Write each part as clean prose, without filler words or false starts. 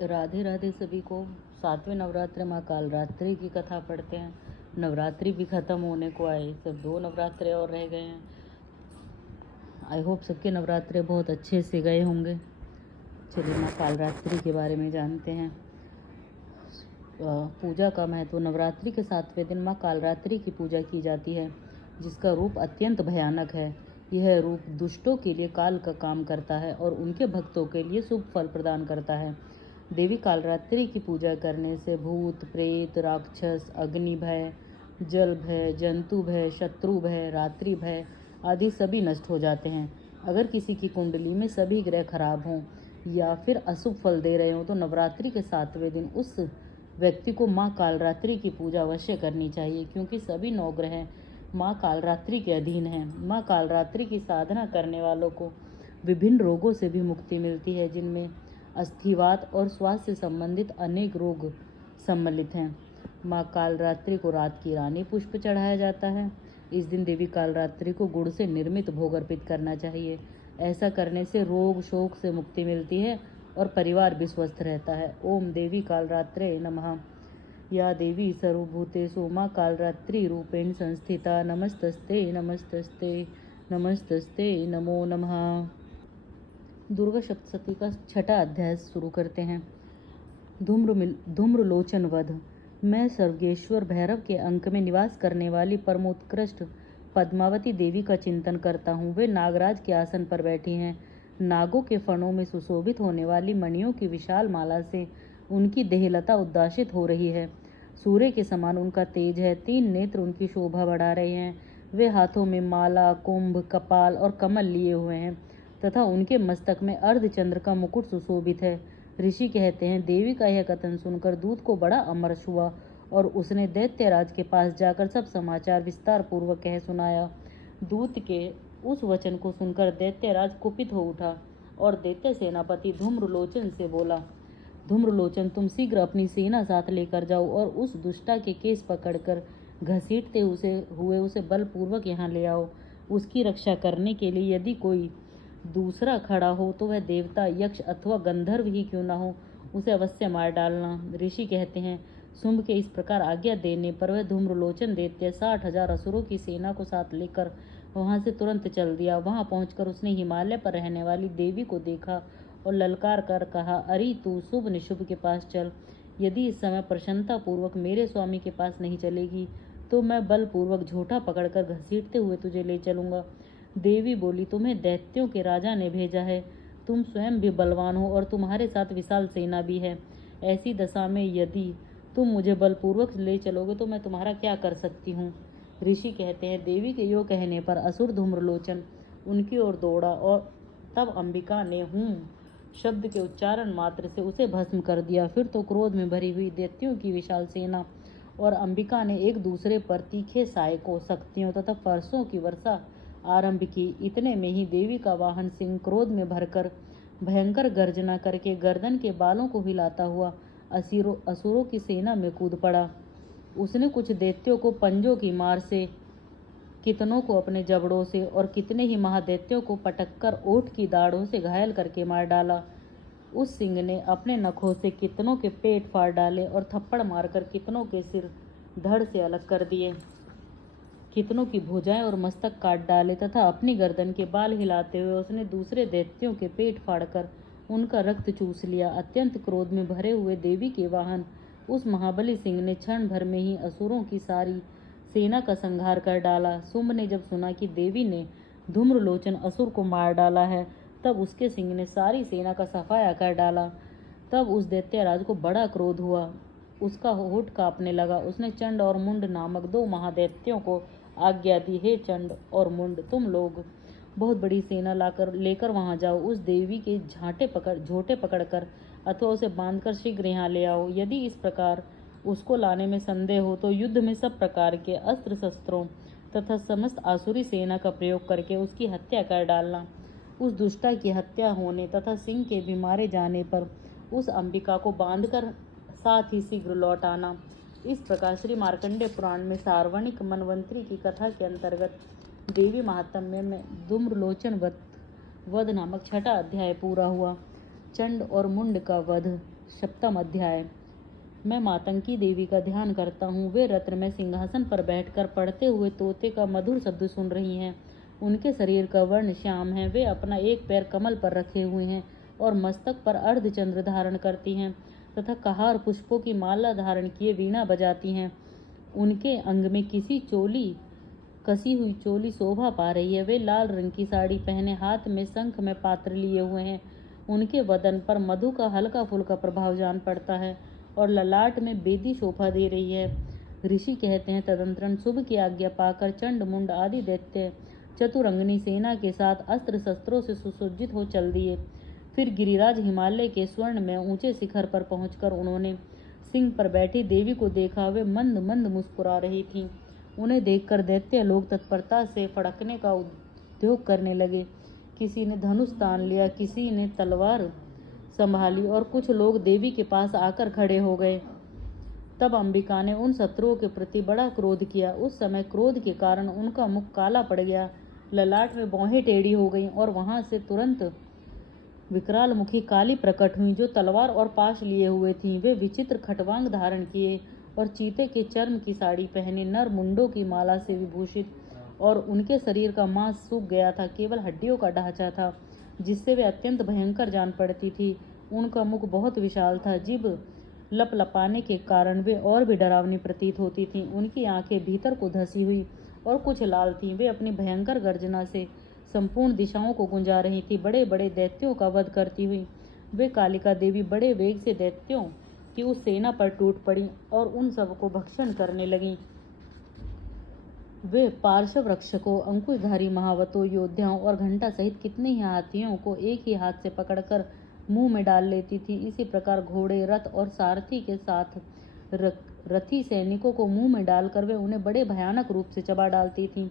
राधे राधे सभी को। 7वें नवरात्र माँ कालरात्रि की कथा पढ़ते हैं। नवरात्रि भी ख़त्म होने को आए, सब 2 नवरात्रे और रह गए हैं। आई होप सबके नवरात्रे बहुत अच्छे से गए होंगे। चलिए माँ कालरात्रि के बारे में जानते हैं। पूजा का महत्व। नवरात्रि के 7वें दिन माँ कालरात्रि की पूजा की जाती है, जिसका रूप अत्यंत भयानक है। यह रूप दुष्टों के लिए काल का काम करता है और उनके भक्तों के लिए शुभ फल प्रदान करता है। देवी कालरात्रि की पूजा करने से भूत प्रेत, राक्षस, अग्नि भय, जल भय, जंतु भय, शत्रु भय, रात्रि भय आदि सभी नष्ट हो जाते हैं। अगर किसी की कुंडली में सभी ग्रह खराब हों या फिर अशुभ फल दे रहे हों तो नवरात्रि के 7वें दिन उस व्यक्ति को माँ कालरात्रि की पूजा अवश्य करनी चाहिए, क्योंकि सभी 9 ग्रह माँ कालरात्रि के अधीन हैं। माँ कालरात्रि की साधना करने वालों को विभिन्न रोगों से भी मुक्ति मिलती है, जिनमें अस्थिवात और स्वास्थ्य से संबंधित अनेक रोग सम्मिलित हैं। माँ कालरात्रि को रात की रानी पुष्प चढ़ाया जाता है। इस दिन देवी कालरात्रि को गुड़ से निर्मित भोग अर्पित करना चाहिए। ऐसा करने से रोग शोक से मुक्ति मिलती है और परिवार भी स्वस्थ रहता है। ओम देवी कालरात्रे नमः। या देवी सर्वभूतेषु माँ कालरात्रि रूपेण संस्थिता नमस्तस्ते नमस्तस्ते नमस्तस्ते नमो नमः। दुर्गा सप्तशती का 6ठा अध्याय शुरू करते हैं। धूम्रलोचन वध। मैं सर्वेश्वर भैरव के अंक में निवास करने वाली परमोत्कृष्ट पद्मावती देवी का चिंतन करता हूँ। वे नागराज के आसन पर बैठी हैं। नागों के फणों में सुशोभित होने वाली मणियों की विशाल माला से उनकी देहलता उद्दासित हो रही है। सूर्य के समान उनका तेज है। 3 नेत्र उनकी शोभा बढ़ा रहे हैं। वे हाथों में माला, कुंभ, कपाल और कमल लिए हुए हैं तथा उनके मस्तक में अर्धचंद्र का मुकुट सुशोभित है। ऋषि कहते हैं, देवी का यह कथन सुनकर दूत को बड़ा अमर्ष हुआ और उसने दैत्यराज के पास जाकर सब समाचार विस्तार पूर्वक कह सुनाया। दूत के उस वचन को सुनकर दैत्यराज कुपित हो उठा और दैत्य सेनापति धूम्रलोचन से बोला, धूम्रलोचन, तुम शीघ्र अपनी सेना साथ लेकर जाओ और उस दुष्टा के केस पकड़कर घसीटते हुए उसे बलपूर्वक यहाँ ले आओ। उसकी रक्षा करने के लिए यदि कोई दूसरा खड़ा हो तो वह देवता, यक्ष अथवा गंधर्व ही क्यों न हो, उसे अवश्य मार डालना। ऋषि कहते हैं, शुंभ के इस प्रकार आज्ञा देने पर वह धूम्रलोचन दैत्य 60,000 असुरों की सेना को साथ लेकर वहां से तुरंत चल दिया। वहां पहुंचकर उसने हिमालय पर रहने वाली देवी को देखा और ललकार कर कहा, अरे तू शुभ निशुभ के पास चल। यदि इस समय प्रसन्नता पूर्वक मेरे स्वामी के पास नहीं चलेगी तो मैं बलपूर्वक झोटा पकड़कर घसीटते हुए तुझे ले चलूंगा। देवी बोली, तुम्हें दैत्यों के राजा ने भेजा है। तुम स्वयं भी बलवान हो और तुम्हारे साथ विशाल सेना भी है। ऐसी दशा में यदि तुम मुझे बलपूर्वक ले चलोगे तो मैं तुम्हारा क्या कर सकती हूँ। ऋषि कहते हैं, देवी के यो कहने पर असुर धूम्रलोचन उनकी ओर दौड़ा और तब अंबिका ने हूँ शब्द के उच्चारण मात्र से उसे भस्म कर दिया। फिर तो क्रोध में भरी हुई दैत्यों की विशाल सेना और अंबिका ने एक दूसरे पर तीखे सहायकों, शक्तियों तथा फरसों की वर्षा आरंभ की। इतने में ही देवी का वाहन सिंह क्रोध में भरकर भयंकर गर्जना करके गर्दन के बालों को हिलाता हुआ असुरों की सेना में कूद पड़ा। उसने कुछ दैत्यों को पंजों की मार से, कितनों को अपने जबड़ों से और कितने ही महादैत्यों को पटककर ओठ की दाढ़ों से घायल करके मार डाला। उस सिंह ने अपने नखों से कितनों के पेट फाड़ डाले और थप्पड़ मारकर कितनों के सिर धड़ से अलग कर दिए। कितनों की भुजाएं और मस्तक काट डाले तथा अपनी गर्दन के बाल हिलाते हुए उसने दूसरे दैत्यों के पेट फाड़कर उनका रक्त चूस लिया। अत्यंत क्रोध में भरे हुए देवी के वाहन उस महाबली सिंह ने क्षण भर में ही असुरों की सारी सेना का संहार कर डाला। शुंभ ने जब सुना कि देवी ने धूम्रलोचन असुर को मार डाला है तब उसके सिंह ने सारी सेना का सफाया कर डाला। तब उस दैत्यराज को बड़ा क्रोध हुआ, उसका होठ कांपने लगा। उसने चंड और मुंड नामक 2 महादैत्यों को आज्ञा दी, हे चंड और मुंड, तुम लोग बहुत बड़ी सेना लेकर वहां जाओ। उस देवी के झोटे पकड़कर अथवा उसे बांधकर शीघ्र यहाँ ले आओ। यदि इस प्रकार उसको लाने में संदेह हो तो युद्ध में सब प्रकार के अस्त्र शस्त्रों तथा समस्त आसुरी सेना का प्रयोग करके उसकी हत्या कर डालना। उस दुष्टा की हत्या होने तथा सिंह के भी मारे जाने पर उस अंबिका को बांधकर साथ ही शीघ्र लौट आना। इस प्रकार श्री मार्कंडेय पुराण में सार्वणिक मनवंतरी की कथा के अंतर्गत देवी महात्म्य में धूम्रलोचन वध नामक 6ठा अध्याय पूरा हुआ। चंड और मुंड का वध। सप्तम अध्याय। मैं मातंगी देवी का ध्यान करता हूँ। वे रत्न में सिंहासन पर बैठकर पढ़ते हुए तोते का मधुर शब्द सुन रही हैं। उनके शरीर का वर्ण श्याम है। वे अपना एक पैर कमल पर रखे हुए हैं और मस्तक पर अर्धचंद्र धारण करती हैं तथा कहार पुष्पों की माला धारण किए वीणा बजाती हैं। उनके अंग में कसी हुई चोली शोभा पा रही है। वे लाल रंग की साड़ी पहने हाथ में शंख में पात्र लिए हुए हैं। उनके वदन पर मधु का हल्का फुल्का प्रभाव जान पड़ता है और ललाट में बेदी शोभा दे रही है। ऋषि कहते हैं, तदंतरण शुभ की आज्ञा पाकर चंड मुंड आदि दैत्य चतुरंगनी सेना के साथ अस्त्र शस्त्रों से सुसज्जित हो चल दिए। फिर गिरिराज हिमालय के स्वर्ण में ऊंचे शिखर पर पहुंचकर उन्होंने सिंह पर बैठी देवी को देखा। वे मंद मंद मुस्कुरा रही थीं। उन्हें देखकर दैत्य लोग तत्परता से फड़कने का उद्योग करने लगे। किसी ने धनुष तान लिया, किसी ने तलवार संभाली और कुछ लोग देवी के पास आकर खड़े हो गए। तब अंबिका ने उन शत्रुओं के प्रति बड़ा क्रोध किया। उस समय क्रोध के कारण उनका मुख काला पड़ गया, ललाट में भौहें टेढ़ी हो गईं और वहां से तुरंत विकराल मुखी काली प्रकट हुई जो तलवार और पाश लिए हुए थीं। वे विचित्र खटवांग धारण किए और चीते के चर्म की साड़ी पहने, नर मुंडों की माला से विभूषित, और उनके शरीर का मांस सूख गया था, केवल हड्डियों का ढांचा था जिससे वे अत्यंत भयंकर जान पड़ती थी। उनका मुख बहुत विशाल था, जीभ लपलपाने के कारण वे और भी डरावनी प्रतीत होती थीं। उनकी आंखें भीतर को धसी हुई और कुछ लाल थीं। वे अपनी भयंकर गर्जना से संपूर्ण दिशाओं को गुंजा रही थी। बड़े बड़े दैत्यों का वध करती हुई वे कालिका देवी बड़े वेग से दैत्यों की उस सेना पर टूट पड़ी और उन सबको भक्षण करने लगी। वे पार्श्व रक्षकों, अंकुशधारी महावतों, योद्धाओं और घंटा सहित कितने ही हाथियों को एक ही हाथ से पकड़कर मुंह में डाल लेती थी। इसी प्रकार घोड़े, रथ और सारथी के साथ रथी सैनिकों को मुंह में डालकर वे उन्हें बड़े भयानक रूप से चबा डालती थीं।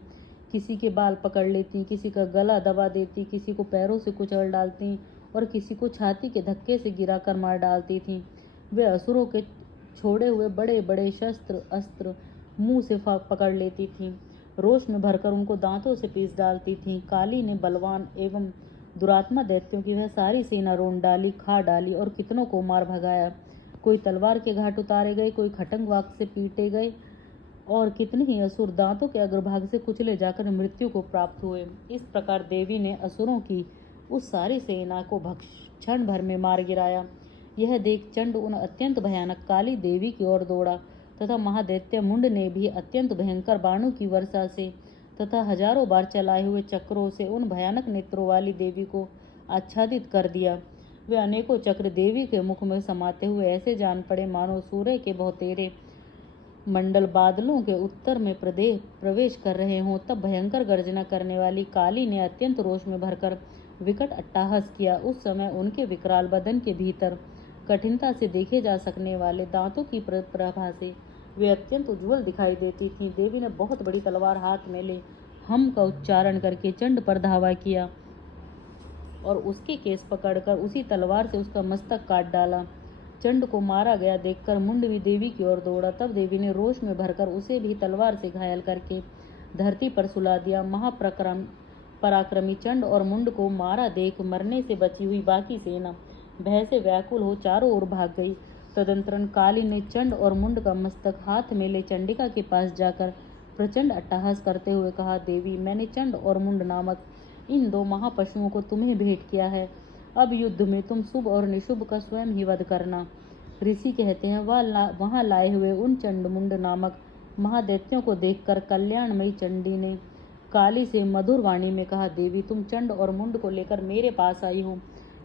किसी के बाल पकड़ लेती, किसी का गला दबा देती, किसी को पैरों से कुचल डालती और किसी को छाती के धक्के से गिराकर मार डालती थीं। वे असुरों के छोड़े हुए बड़े बड़े शस्त्र अस्त्र मुंह से पकड़ लेती थीं। रोष में भरकर उनको दांतों से पीस डालती थीं। काली ने बलवान एवं दुरात्मा दैत्यों की वह सारी सेना रोन डाली, खा डाली और कितनों को मार भगाया। कोई तलवार के घाट उतारे गए, कोई खटंग वाक से पीटे गए और कितने ही असुर दांतों के अग्रभाग से कुचले जाकर मृत्यु को प्राप्त हुए। इस प्रकार देवी ने असुरों की उस सारी सेना को क्षण भर में मार गिराया। यह देख चंड उन अत्यंत भयानक काली देवी की ओर दौड़ा तथा महादैत्य मुंड ने भी अत्यंत भयंकर बाणों की वर्षा से तथा हजारों बार चलाए हुए चक्रों से उन भयानक नेत्रों वाली देवी को आच्छादित कर दिया। वे अनेकों चक्र देवी के मुख में समाते हुए ऐसे जान पड़े मानो सूर्य के बहुतेरे मंडल बादलों के उत्तर में प्रवेश कर रहे हों। तब भयंकर गर्जना करने वाली काली ने अत्यंत रोष में भरकर विकट अट्टहास किया। उस समय उनके विकराल बदन के भीतर कठिनता से देखे जा सकने वाले दांतों की प्रभा से वे अत्यंत उज्ज्वल दिखाई देती थीं। देवी ने बहुत बड़ी तलवार हाथ में ले हम का उच्चारण करके चंड पर धावा किया और उसके केस पकड़कर उसी तलवार से उसका मस्तक काट डाला। चंड को मारा गया देखकर मुंड भी देवी की ओर दौड़ा। तब देवी ने रोष में भरकर उसे भी तलवार से घायल करके धरती पर सुला दिया। पराक्रमी चंड और मुंड को मारा देख मरने से बची हुई बाकी सेना भय से व्याकुल हो चारों ओर भाग गई। तदंतरण काली ने चंड और मुंड का मस्तक हाथ में ले चंडिका के पास जाकर प्रचंड अट्टहास करते हुए कहा, देवी, मैंने चंड और मुंड नामक इन दो महापशुओं को तुम्हें भेंट किया है। अब युद्ध में तुम शुभ और निशुभ का स्वयं ही वध करना। ऋषि कहते हैं, वहां लाए हुए उन चंड मुंड नामक महादैत्यों को देखकर कल्याणमयी चंडी ने काली से मधुर वाणी में कहा, देवी, तुम चंड और मुंड को लेकर मेरे पास आई हो,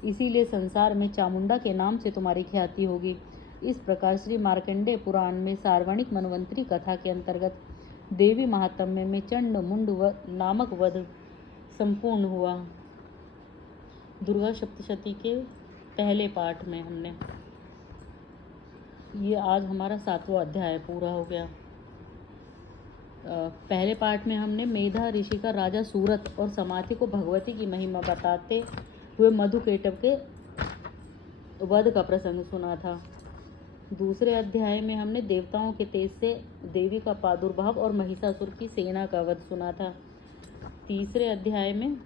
इसीलिए संसार में चामुंडा के नाम से तुम्हारी ख्याति होगी। इस प्रकार श्री मार्कंडेय पुराण में सार्वणिक मनवंतरी कथा के अंतर्गत देवी महात्म्य में चंड मुंड नामक वध संपूर्ण हुआ। दुर्गा सप्तशती के पहले पाठ में हमने ये आज हमारा 7वां अध्याय पूरा हो गया। पहले पाठ में हमने मेधा ऋषि का राजा सूरत और समाधि को भगवती की महिमा बताते हुए मधुकेटव के वध का प्रसंग सुना था। दूसरे अध्याय में हमने देवताओं के तेज से देवी का प्रादुर्भाव और महिषासुर की सेना का वध सुना था। तीसरे अध्याय में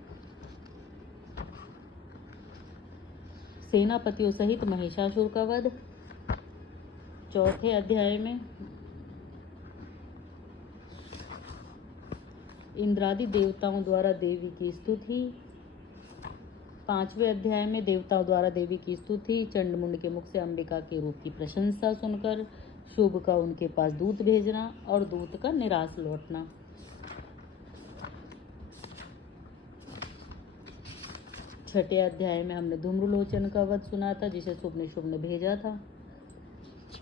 सेनापतियों सहित महिषासुर का वध। चौथे अध्याय में इंद्रादि देवताओं द्वारा देवी की स्तुति। पांचवें अध्याय में देवताओं द्वारा देवी की स्तुति, चंडमुंड के मुख से अंबिका के रूप की प्रशंसा सुनकर शुभ का उनके पास दूत भेजना और दूत का निराश लौटना। छठे अध्याय में हमने धूम्रलोचन का वध सुना था, जिसे शुभ ने भेजा था।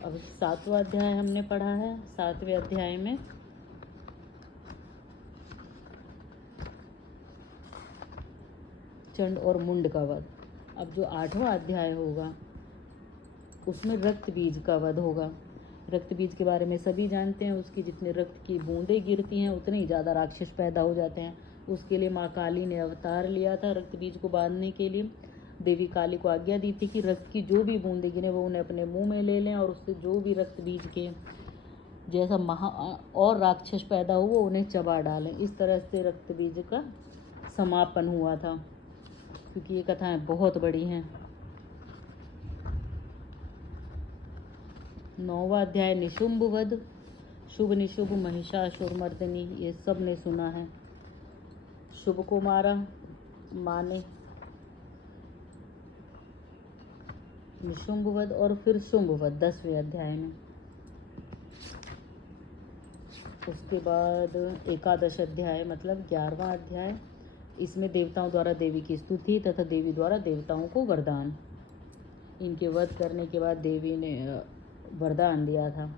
अब सातवां अध्याय हमने पढ़ा है। सातवें अध्याय में चंड और मुंड का वध। अब जो आठवां अध्याय होगा उसमें रक्त बीज का वध होगा। रक्त बीज के बारे में सभी जानते हैं, उसकी जितने रक्त की बूंदें गिरती हैं उतने ही ज़्यादा राक्षस पैदा हो जाते हैं। उसके लिए माँ काली ने अवतार लिया था रक्त बीज को बांधने के लिए। देवी काली को आज्ञा दी थी कि रक्त की जो भी बूंदें गिरे वो उन्हें अपने मुंह में ले लें और उससे जो भी रक्त बीज के जैसा और राक्षस पैदा हो वो उन्हें चबा डालें। इस तरह से रक्त बीज का समापन हुआ था, क्योंकि ये कथाएं बहुत बड़ी हैं। 9वां अध्याय निशुंभ वध। शुभ निशुभ महिषासुर मर्दिनी, ये सब ने सुना है। शुभ को मारा माँ ने, निशुंभ वध और फिर शुंभ वध 10वें अध्याय में। उसके बाद एकादश अध्याय मतलब 11वां अध्याय, इसमें देवताओं द्वारा देवी की स्तुति तथा देवी द्वारा देवताओं को वरदान। इनके वध करने के बाद देवी ने वरदान दिया था।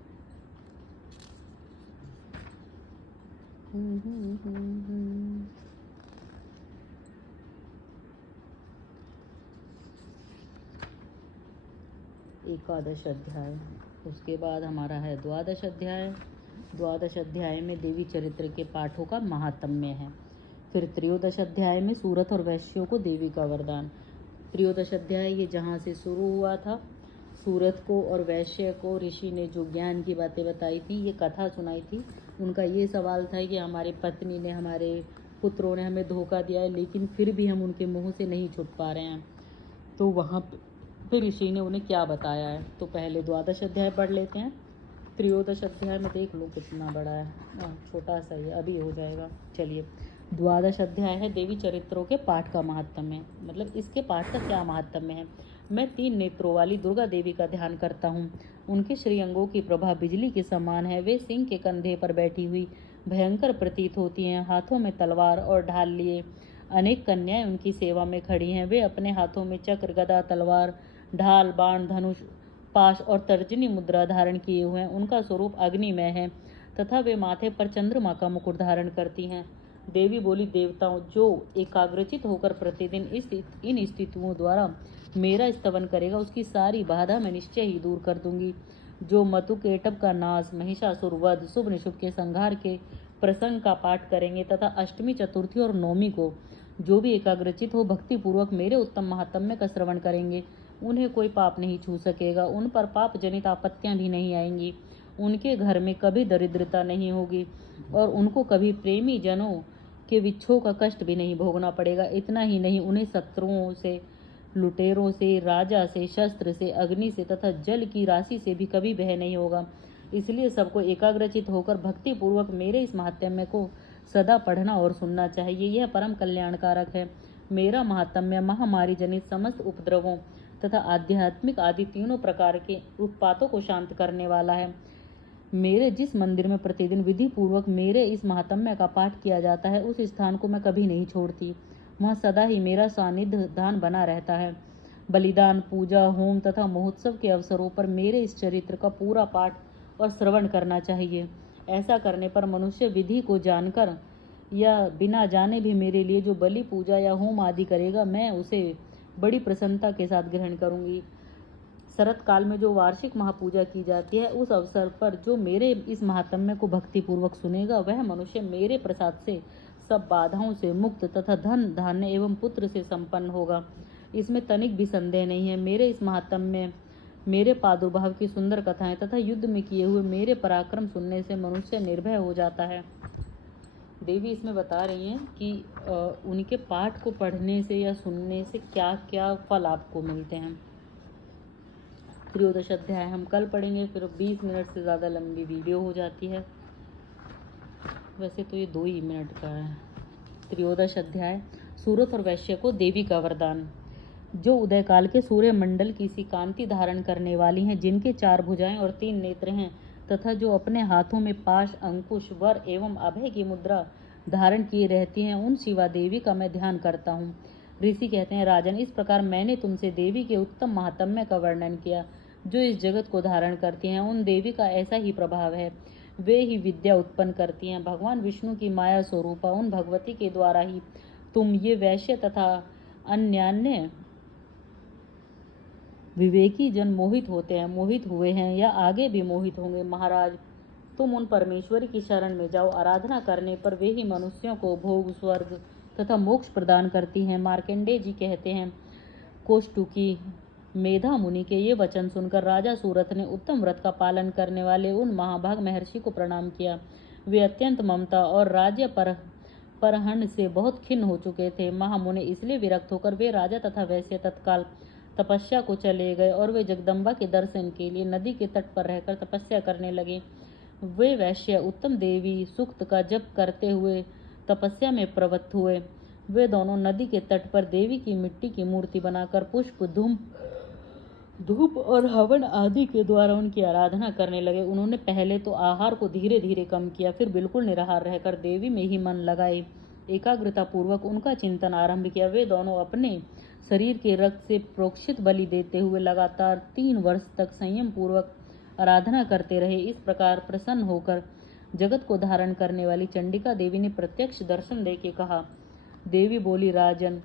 एकादश अध्याय। उसके बाद हमारा है द्वादश अध्याय। द्वादश अध्याय में देवी चरित्र के पाठों का महात्म्य है। फिर त्रयोदश अध्याय में सूरत और वैश्यों को देवी का वरदान। त्रयोदश अध्याय ये जहाँ से शुरू हुआ था, सूरत को और वैश्य को ऋषि ने जो ज्ञान की बातें बताई थी, ये कथा सुनाई थी। उनका ये सवाल था कि हमारी पत्नी ने, हमारे पुत्रों ने हमें धोखा दिया है, लेकिन फिर भी हम उनके मुँह से नहीं छुट पा रहे हैं। तो वहाँ फिर ऋषि ने उन्हें क्या बताया है। तो पहले द्वादश अध्याय पढ़ लेते हैं। त्रयोदश अध्याय में देख लो कितना बड़ा है, छोटा सा ही अभी हो जाएगा। चलिए, द्वादश अध्याय है देवी चरित्रों के पाठ का महात्म्य, मतलब इसके पाठ का क्या महात्म्य है। मैं 3 नेत्रों वाली दुर्गा देवी का ध्यान करता हूँ। उनके श्रीअंगों की प्रभा बिजली के समान है। वे सिंह के कंधे पर बैठी हुई भयंकर प्रतीत होती हैं। हाथों में तलवार और ढाल लिए अनेक कन्याएं उनकी सेवा में खड़ी हैं। वे अपने हाथों में चक्र, गदा, तलवार, ढाल, बाण, धनुष, पाश और तर्जनी मुद्रा धारण किए हुए हैं। उनका स्वरूप अग्निमय है तथा वे माथे पर चंद्रमा का मुकुट धारण करती हैं। देवी बोली, देवताओं, जो एकाग्रचित होकर प्रतिदिन इन स्थितियों द्वारा मेरा स्तवन करेगा, उसकी सारी बाधा मैं निश्चय ही दूर कर दूंगी। जो मतुकेटभ का नाश, महिषासुर वध, शुभ निशुभ के संहार के प्रसंग का पाठ करेंगे तथा अष्टमी, चतुर्थी और नौमी को जो भी एकाग्रचित हो भक्ति पूर्वक मेरे उत्तम महात्म्य का श्रवण करेंगे, उन्हें कोई पाप नहीं छू सकेगा। उन पर पाप जनित आपत्तियां भी नहीं आएंगी। उनके घर में कभी दरिद्रता नहीं होगी और उनको कभी प्रेमी जनों के विच्छोह का कष्ट भी नहीं भोगना पड़ेगा। इतना ही नहीं, उन्हें शत्रुओं से, लुटेरों से, राजा से, शस्त्र से, अग्नि से तथा जल की राशि से भी कभी भय नहीं होगा। इसलिए सबको एकाग्रचित होकर भक्ति पूर्वक मेरे इस महात्म्य को सदा पढ़ना और सुनना चाहिए। यह परम कल्याणकारक है। मेरा महात्म्य महामारी जनित समस्त उपद्रवों तथा आध्यात्मिक आदि तीनों प्रकार के उत्पातों को शांत करने वाला है। मेरे जिस मंदिर में प्रतिदिन विधि पूर्वक मेरे इस महात्म्य का पाठ किया जाता है, उस स्थान को मैं कभी नहीं छोड़ती। वहाँ सदा ही मेरा सानिध्य दान बना रहता है। बलिदान, पूजा, होम तथा महोत्सव के अवसरों पर मेरे इस चरित्र का पूरा पाठ और श्रवण करना चाहिए। ऐसा करने पर मनुष्य विधि को जानकर या बिना जाने भी मेरे लिए जो बलि, पूजा या होम आदि करेगा, मैं उसे बड़ी प्रसन्नता के साथ ग्रहण करूंगी। शरत काल में जो वार्षिक महापूजा की जाती है, उस अवसर पर जो मेरे इस महात्म्य को भक्ति पूर्वक सुनेगा, वह मनुष्य मेरे प्रसाद से सब बाधाओं से मुक्त तथा धन, धान्य एवं पुत्र से संपन्न होगा। इसमें तनिक भी संदेह नहीं है। मेरे इस महात्म्य, मेरे प्रादुर्भाव की सुंदर कथाएं तथा युद्ध में किए हुए मेरे पराक्रम सुनने से मनुष्य निर्भय हो जाता है। देवी इसमें बता रही हैं कि उनके पाठ को पढ़ने से या सुनने से क्या क्या फल आपको मिलते हैं। त्रयोदश अध्याय हम कल पढ़ेंगे, फिर 20 मिनट से ज़्यादा लंबी वीडियो हो जाती है। वैसे तो ये 2 ही मिनट का है। त्रयोदश अध्याय, सूरत और वैश्य को देवी का वरदान। जो उदय काल के सूर्य मंडल की सी कांति धारण करने वाली हैं, जिनके 4 भुजाएं और 3 नेत्र हैं, तथा जो अपने हाथों में पाश, अंकुश, वर एवं अभय की मुद्रा धारण किए रहती हैं, उन शिवा देवी का मैं ध्यान करता हूँ। ऋषि कहते हैं, राजन, इस प्रकार मैंने तुमसे देवी के उत्तम महात्म्य का वर्णन किया, जो इस जगत को धारण करती हैं। उन देवी का ऐसा ही प्रभाव है, वे ही विद्या उत्पन्न करती हैं। भगवान विष्णु की माया स्वरूपा उन भगवती के द्वारा ही तुम ये वैश्य तथा अन्यान्य विवेकी जन मोहित होते हैं, मोहित हुए हैं या आगे भी मोहित होंगे। महाराज, तुम उन परमेश्वरी की शरण में जाओ। आराधना करने पर वे ही मनुष्यों को भोग, स्वर्ग तथा मोक्ष प्रदान करती हैं। मार्कंडेय जी कहते हैं, कोष्टुकी मेधा मुनि के ये वचन सुनकर राजा सूरत ने उत्तम व्रत का पालन करने वाले उन महाभाग महर्षि को प्रणाम किया। वे अत्यंत ममता और राज्य परहन से बहुत खिन्न हो चुके थे। महामुनि इसलिए विरक्त होकर वे राजा तथा वैश्य तत्काल तपस्या को चले गए और वे जगदम्बा के दर्शन के लिए नदी के तट पर रहकर तपस्या करने लगे। वे वैश्य उत्तम देवी सूक्त का जप करते हुए तपस्या में प्रवृत्त हुए। वे दोनों नदी के तट पर देवी की मिट्टी की मूर्ति बनाकर पुष्प, धूप और हवन आदि के द्वारा उनकी आराधना करने लगे। उन्होंने पहले तो आहार को धीरे धीरे कम किया, फिर बिल्कुल निराहार रहकर देवी में ही मन लगाए एकाग्रता पूर्वक उनका चिंतन आरंभ किया। वे दोनों अपने शरीर के रक्त से प्रोक्षित बलि देते हुए लगातार 3 वर्ष तक संयम पूर्वक आराधना करते रहे। इस प्रकार प्रसन्न होकर जगत को धारण करने वाली चंडिका देवी ने प्रत्यक्ष दर्शन देके कहा। देवी बोली, राजन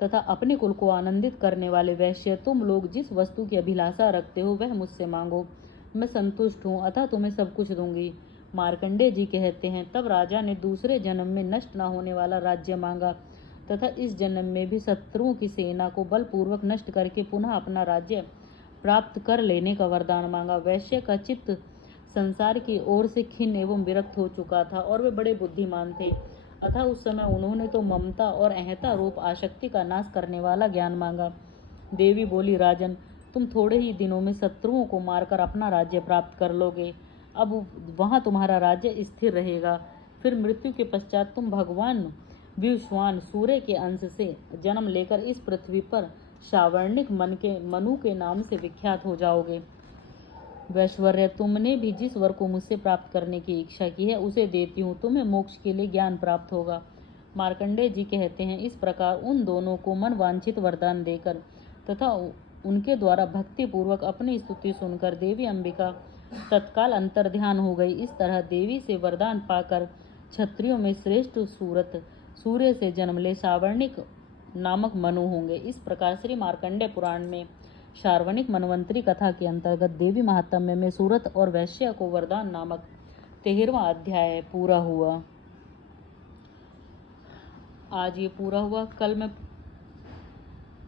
तथा अपने कुल को आनंदित करने वाले वैश्य, तुम लोग जिस वस्तु की अभिलाषा रखते हो वह मुझसे मांगो, मैं संतुष्ट हूँ, अतः तुम्हें सब कुछ दूंगी। मार्कंडेय जी कहते हैं, तब राजा ने दूसरे जन्म में नष्ट न होने वाला राज्य मांगा तथा इस जन्म में भी शत्रुओं की सेना को बलपूर्वक नष्ट करके पुनः अपना राज्य प्राप्त कर लेने का वरदान मांगा। वैश्य का चित्त संसार की ओर से खिन्न एवं विरक्त हो चुका था और वे बड़े बुद्धिमान थे, अतः उस समय उन्होंने तो ममता और अहंता रूप आसक्ति का नाश करने वाला ज्ञान मांगा। देवी बोली, राजन, तुम थोड़े ही दिनों में शत्रुओं को मारकर अपना राज्य प्राप्त कर लोगे। अब वहाँ तुम्हारा राज्य स्थिर रहेगा। फिर मृत्यु के पश्चात तुम भगवान विश्वान सूर्य के अंश से जन्म लेकर इस पृथ्वी पर सावर्णिक मनु के नाम से विख्यात हो जाओगे। वैश्वर्य, तुमने भी जिस वर को मुझसे प्राप्त करने की इच्छा की है उसे देती हूँ, तुम्हें मोक्ष के लिए ज्ञान प्राप्त होगा। मार्कंडेय जी कहते हैं, इस प्रकार उन दोनों को मन वांछित वरदान देकर तथा उनके द्वारा भक्ति पूर्वक अपनी स्तुति सुनकर देवी अंबिका तत्काल अंतर्ध्यान हो गई। इस तरह देवी से वरदान पाकर क्षत्रियों में श्रेष्ठ सूरत सूर्य से जन्म ले सावर्णिक नामक मनु होंगे। इस प्रकार श्री मार्कंडेय पुराण में सार्वणिक मनवंतरी कथा के अंतर्गत देवी महात्म्य में सूरत और वैश्य को वरदान नामक 13वां अध्याय पूरा हुआ। आज ये पूरा हुआ। कल मैं,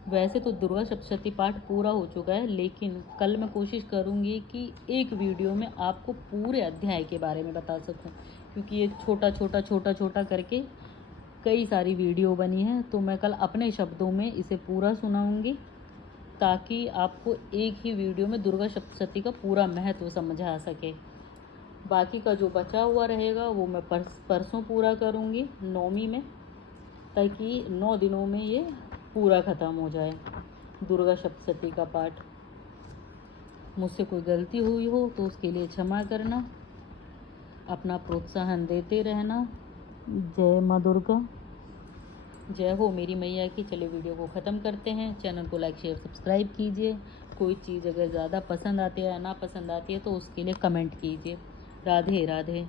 वैसे तो दुर्गा सप्तशती पाठ पूरा हो चुका है, लेकिन कल मैं कोशिश करूंगी कि एक वीडियो में आपको पूरे अध्याय के बारे में बता सकूं, क्योंकि ये छोटा करके कई सारी वीडियो बनी है। तो मैं कल अपने शब्दों में इसे पूरा सुनाऊंगी ताकि आपको एक ही वीडियो में दुर्गा सप्तशती का पूरा महत्व समझ आ सके। बाकी का जो बचा हुआ रहेगा वो मैं परसों पूरा करूंगी, नौमी में, ताकि 9 दिनों में ये पूरा ख़त्म हो जाए दुर्गा सप्तशती का पाठ। मुझसे कोई गलती हुई हो तो उसके लिए क्षमा करना, अपना प्रोत्साहन देते रहना। जय माँ दुर्गा, जय हो मेरी मैया की। चलिए वीडियो को ख़त्म करते हैं। चैनल को लाइक शेयर सब्सक्राइब कीजिए। कोई चीज़ अगर ज़्यादा पसंद आती है या ना पसंद आती है तो उसके लिए कमेंट कीजिए। राधे राधे।